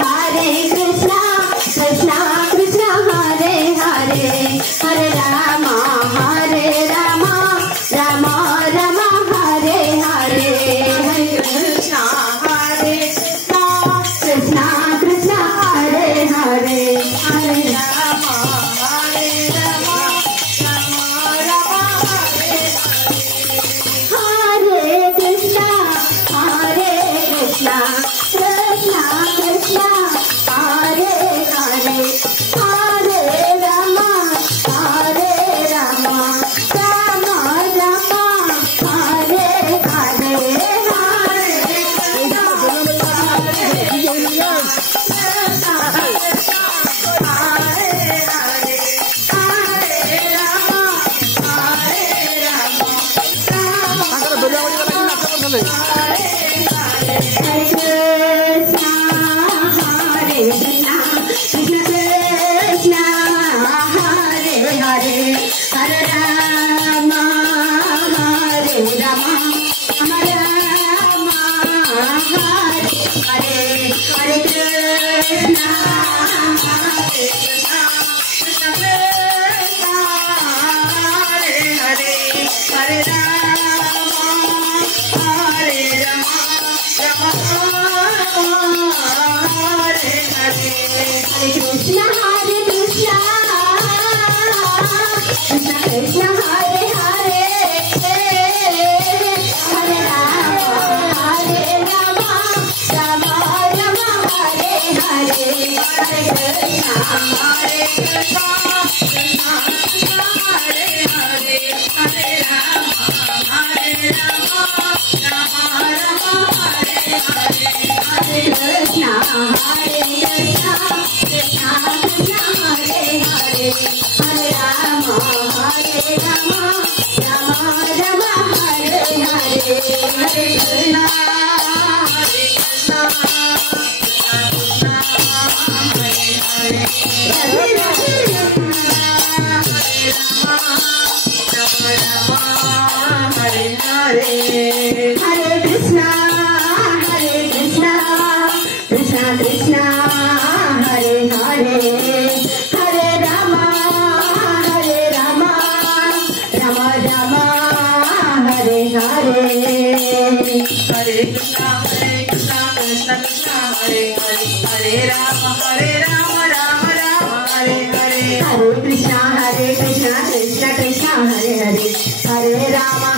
Hare Krishna, Krishna Krishna Hare Hare, Hare Rama, Rama Rama Hare Hare, Hare Krishna, Krishna Krishna Hare Hare, Hare Rama, Rama Rama Hare Hare, Hare Krishna, Krishna Krishna Hare Hare, Hare Rama, Rama Rama Hare Hare, Krishna Hare Krishna, Krishna Krishna Hare Hare, Hare Rama, Rama Rama Hare Hare, Hare Krishna, Krishna Krishna Hare Hare, Hare Rama, Rama Rama Hare Hare, Hare Krishna, Hare Krishna, Krishna Krishna Hare Hare, Hare Rama, Rama Rama Hare Hare, Hare Krishna, Krishna Krishna Hare Hare, Hare Rama, Hare Hare, Hare Krishna, Krishna Krishna Hare Hare, Hare Rama, Rama Rama Hare Hare, Hare Krishna, Krishna Krishna Hare Hare, Hare Rama, Rama Rama Hare Hare, Hare Krishna, Krishna Krishna Hare Hare, Hare Rama,